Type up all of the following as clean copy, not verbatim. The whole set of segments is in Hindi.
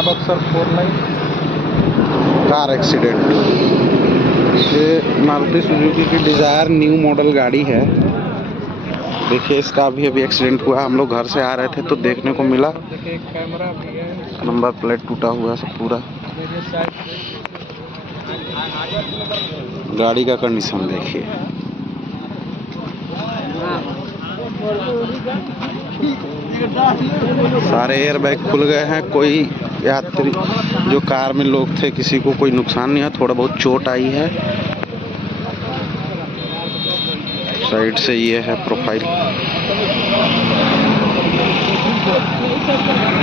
थाना बक्सर 4 लाइन। Car accident. ये मारुति सुजुकी की डिजायर न्यू मॉडल गाड़ी है। देखिए इसका अभी एक्सीडेंट हुआ। हम लोग घर से आ रहे थे तो देखने को मिला। देखिए कैमरा भी है, नंबर प्लेट टूटा हुआ सब पूरा। गाड़ी का कंडीशन देखिए। सारे एयर बैग खुल गए हैं। कोई यात्री जो कार में लोग थे किसी को कोई नुकसान नहीं है, थोड़ा बहुत चोट आई है। साइड से ये है प्रोफाइल।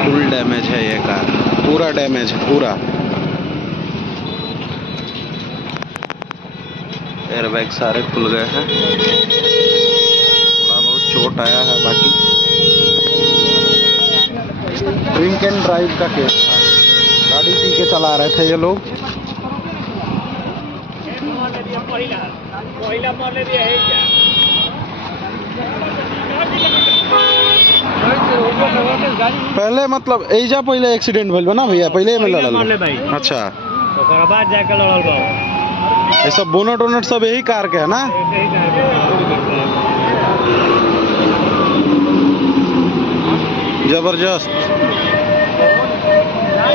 फुल डैमेज है ये कार, पूरा डैमेज है पूरा। एयरबैग सारे खुल गए हैं। थोड़ा बहुत चोट आया है, बाकी ड्रिंक एंड ड्राइव का केस था। गाड़ी पी के चला रहे थे ये लोग। पहले मतलब एजा पहले एक्सीडेंट भइल बा ना भैया, पहले में लड़ल। अच्छा, बाद जाके लड़ल बा। ये सब बोनट वोनट सब यही कार के है ना। जबरदस्त।